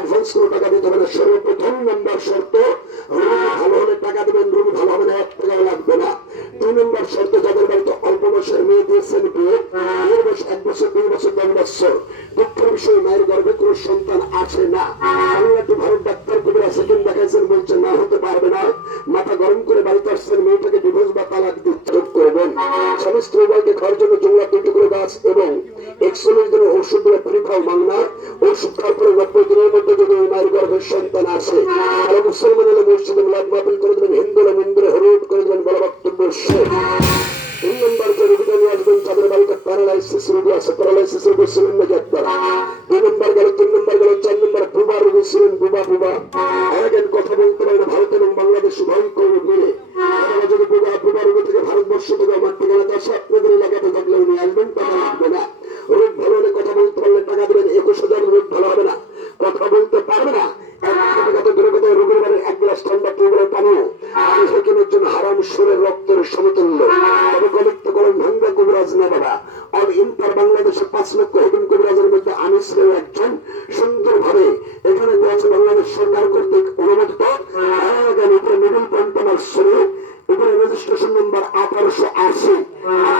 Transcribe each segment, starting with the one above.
Advance করে টাকা দিতে হবে না। সর্বপ্রথম নাম্বার শর্ত, রোগী ভালো হলে টাকা দেবেন, রোগী ভালো হবে না 1 টাকাও লাগবে না। 2 নম্বর শর্ত, যাদের বাড়িতে অল্প বয়সের মেয়ে দিয়েছেন বিয়ে, 1 বছর 2 বছর 10 বছর, দুঃখের বিষয় মায়ের গর্ভে কোনো সন্তান আছে না, বাংলাটি ভারত ডাক্তার কবিরা সেকেন্ড দেখাইছেন, বলছেন না হতে পারবে না, মাথা গরম করে বাড়িতে আসছেন, মেয়েটাকে ডিভোর্স বা তালাক দিতে করবেন। স্বামী স্ত্রী উভয়কে খাওয়ার জন্য জংলা 2টি করে গাছ এবং 41 দিনের ওষুধ দিয়ে ফ্রি খাও মাংনা। ওষুধ খাওয়ার পরে 90 দিনের মধ্যে যদি মায়ের গর্ভের সন্তান আসে, তাহলে মুসলমান হলে মসজিদে মিলাদ মাহফিল করে দেবেন, হিন্দু হলে মন্দিরে হরিউট করে দেবেন, বড় বক্তব্য শেষ। 3 নম্বর যে রোগীটা নিয়ে আসবেন, যাদের বাড়িতে প্যারালাইসিস রোগী আছে, প্যারালাইসিস রোগী ছিলেন নাকি একবার? 2 নম্বর গেল, 3 নম্বর গেল, 4 নম্বর বুবা রোগী ছিলেন, বুবা এখন কথা বলতে পারে না, ভারত এবং বাংলাদেশ ভয়ঙ্কর মিলে যদি বুবা রোগী থেকে ভারতবর্ষ থেকে আমার ঠিকানা আসে, আপনাদের এলাকাতে থাকলে উনি আসবেন, টাকা লাগবে না। রোগ ভালো হলে কথা বলতে পারলে টাকা দেবেন, 21,000। রোগ ভালো হবে না, কথা বলতে পারবে না, 1 টাকা দূরে কোথায় রোগীর বাড়ি 1 গ্লাস ঠান্ডা টিউবের পানিও আমি হেকিমের জন্য হারাম সুরের রক্তের সমতুল্য। তবে কলিক্ত করেন ভাঙ্গা কবিরাজ না বাবা। অল ইন্টার বাংলাদেশে 5 লক্ষ হেকিম কবিরাজের মধ্যে আমি ছিলেন একজন। সুন্দরভাবে এখানে রয়েছে বাংলাদেশ সরকার কর্তৃক অনুমোদিত মিডল পয়েন্ট আমার শরীর, উপরে রেজিস্ট্রেশন নম্বর 1880।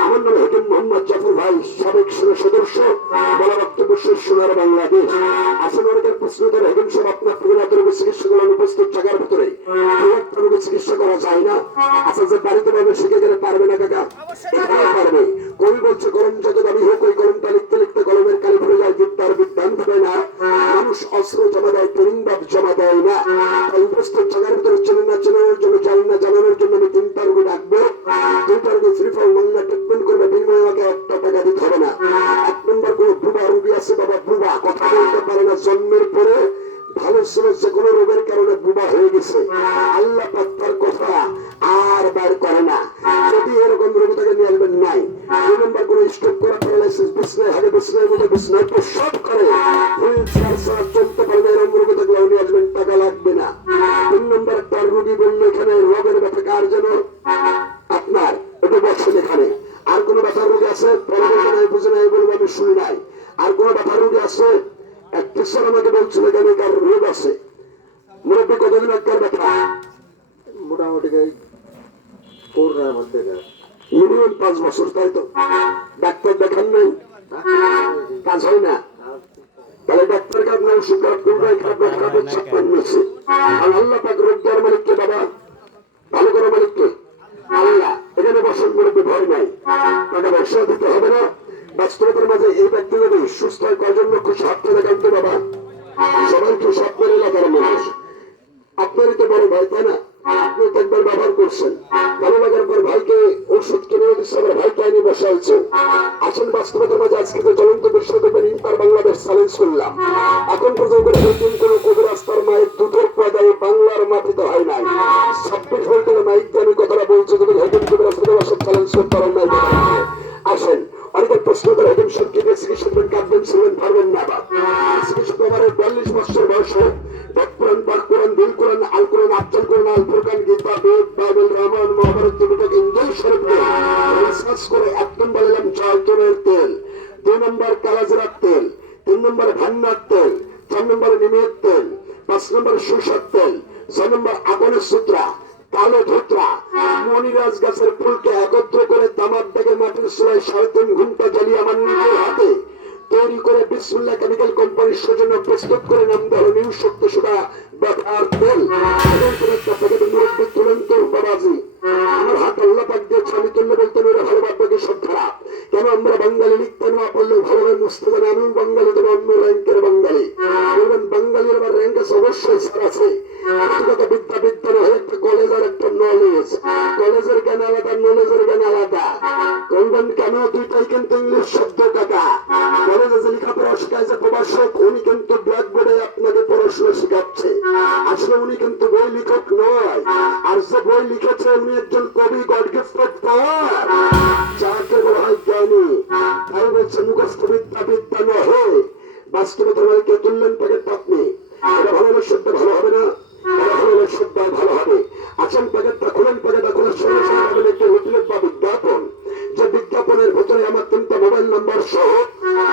আমার নাম হেকিম মোহাম্মদ জাফর ভাই, সাবেক সেনা সদস্য, বলা বক্তব্য শেষ, সোনার বাংলাদেশ। আসলে অনেকের প্রশ্ন করে হেকিম সাহেব আপনার প্রবীণাত রোগী চিকিৎসা করেন উপস্থিত জায়গার ভিতরে রোগী চিকিৎসা করা যায় না? আচ্ছা, যে বাড়িতে পারবে শিখে গেলে পারবে না কাকা? পারবে। কবি বলছে কলম যত দামি হোক, ওই কলমটা লিখতে লিখতে কলমের কালি ভরে যায়, বিদ্যার বিদ্যান্ত হয় না। মানুষ অস্ত্র জমা দেয়, ট্রেনিংবাদ জমা দেয় না। তাই উপস্থিত জায়গার ভিতরে চেনে না, চেনানোর জন্য জানি না, জানানোর জন্য আমি 3টা রোগী ডাকবো। 2টা রোগী ফ্রি ফল বাংলা ট্রিটমেন্ট করবে, বিনিময়ে আমাকে 1 টাকা দিতে হবে না। 1 নম্বর কোন বুবা রোগী আছে বাবা, বুবা কথা বলতে পারে না, জন্মের পরে ভালো ছিল, যে কোনো রোগের কারণে বুবা হয়ে গেছে, আল্লাহ পাক তার কথা আর বার করে না। যদি এরকম রোগীটাকে নিয়ে আসবেন নাই। 2 নম্বর কোন স্ট্রোক করা, প্যারালাইসিস, বিছনায় হাগে, বিছনায় মধ্যে বিছনায় প্রসব করে, হুইল চেয়ার ছাড়া চলতে পারে না, এরকম রোগী থাকলে নিয়ে আসবেন, টাকা লাগবে না। 3 নম্বর একটা রোগী বললো এখানে রোগের ব্যথা কার যেন আপনার একটু বসছেন এখানে, আর কোন ব্যথার রোগী আছে? বুঝে নাই বলবো, আমি শুনি নাই। আর কোন ব্যথার রোগী আছে? এক টিচার আমাকে বলছিল এখানে কার রোগ আছে। মুরব্বী কতদিন একটার ব্যথা? মোটামুটি মিনিমাম 5 বছর, তাই তো? ডাক্তার দেখান নাই, কাজ হয় না, তাহলে ডাক্তার কাজ না, ওষুধ করবে, খারাপ হচ্ছে আপনার নিচ্ছে। আর আল্লাহ পাক রোগ দেওয়ার মালিককে বাবা, ভালো করার মালিককে আল্লাহ। এখানে বসন মুরব্বী ভয় নাই, টাকা ব্যবসা দিতে হবে না। বাস্তবতার মাঝে এই ব্যক্তি যদি সুস্থ হয়, কয়জন লোক খুশি? হাত তুলে দেখান তো বাবা, সবাই খুশি, আপনার এলাকার মানুষ, আপনারই তো বড় ভাই, তাই না? আপনি তো একবার ব্যবহার করছেন, ভালো লাগার পর ভাইকে ওষুধ কিনে দিচ্ছে, আবার ভাইকে আইনি বসা হয়েছে। আসেন বাস্তবতার মাঝে আজকে তো জ্বলন্ত বিষয় দেবেন, ইন্টার বাংলাদেশ চ্যালেঞ্জ করলাম। এখন পর্যন্ত কোন কবিরাজ তার মায়ের দুধের পয়দায় বাংলার মাটিতে হয় নাই। 26 ভোল্টের মাইক দিয়ে আমি কথাটা বলছি, যদি হেকিম কবিরাজ চ্যালেঞ্জ করতে পারেন নাই। আসেন, অনেকের প্রশ্ন করে হেকিম সাহেব কি চিকিৎসক কাঁদবেন, ছিলেন, পারবেন না। চিকিৎসক আমার 42 বছর বয়সে কোরআন, পাক কোরআন, দিল কোরআন, আল কোরআন, আফজাল কোরআন, আল ফুরকান, গীতা, বেদ, বাইবেল, রামায়ণ, মহাভারত, ত্রিপিটক, ইঞ্জিল শরীফ রিসার্চ করে 1 নম্বর এলাম জয়তুনের তেল, 2 নম্বর কালাজিরার তেল, 3 নম্বর ভান্নার তেল, 4 নম্বর নিমের তেল, 5 নম্বর সরিষার তেল, 6 নম্বর আগুনের সূত্রা, কালো ধুতরা, মনিরাজ গাছের ফুলকে একত্র করে তামার দাগে মাটির চুলায় 3.5 ঘন্টা জ্বালিয়ে আমার নিজের হাতে তৈরি করে বিসমিল্লাহ কেমিক্যাল কোম্পানির সৌজন্য প্রস্তুত করে নাম দেওয়া হলো নিউ শক্তি সুধা ব্যথার তেল। তুলন্ত বাবাজি, আমার হাত আল্লাহ পাক দিয়ে স্বামী তুল্য বলতেন, ওরা ভালো বাপকে সব খারাপ। কেন আমরা বাঙালি লিখতে না পারলেও ভালোভাবে মুছতে জানি, আমি বাঙালি, তবে অন্য র্যাঙ্কের বাঙালি। বলবেন বাঙালির আবার র্যাঙ্ক আছে, অবশ্যই স্যার আছে। বিদ্যা বিদ্যা হয়ে একটা কলেজ আর একটা নলেজ, কলেজের জ্ঞান আলাদা, নলেজের জ্ঞান আলাদা। বলবেন কেন? দুইটাই কিন্তু ইংলিশ শব্দ কাকা। কলেজে যে লেখাপড়া শেখায় যে প্রভাষক, উনি কিন্তু ব্ল্যাকবোর্ডে আপনাকে পড়াশোনা শেখাচ্ছে। আসলে উনি কিন্তু বই লেখক নয়, আর যে বই লিখেছে উনি একজন কবি, গড গিফটেড পাওয়ার, যাকে বলা হয় জ্ঞানী। তাই বলছে মুখস্থ বিদ্যা বিদ্যা নহে, বাস্তবতার মালিককে তুললেন প্যাকেট আপনি। এটা ভালো হলে সদ্য ভালো হবে না, এটা ভালো হলে সদ্য ভালো হবে। আসল প্যাকেটটা খুলেন, প্যাকেটটা খোলার সঙ্গে সঙ্গে পাবেন একটি লিফলেট বা বিজ্ঞাপন, যে বিজ্ঞাপনের ভেতরে আমার 3টা মোবাইল নাম্বার সহ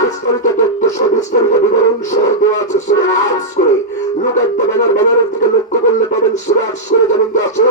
বিস্তারিত তথ্য সহ বিস্তারিত বিবরণ সহ দেওয়া আছে। করে লুক এট দ্য ব্যানার, ব্যানারের দিকে লক্ষ্য করলে পাবেন সুরার সুরে যেমন আছে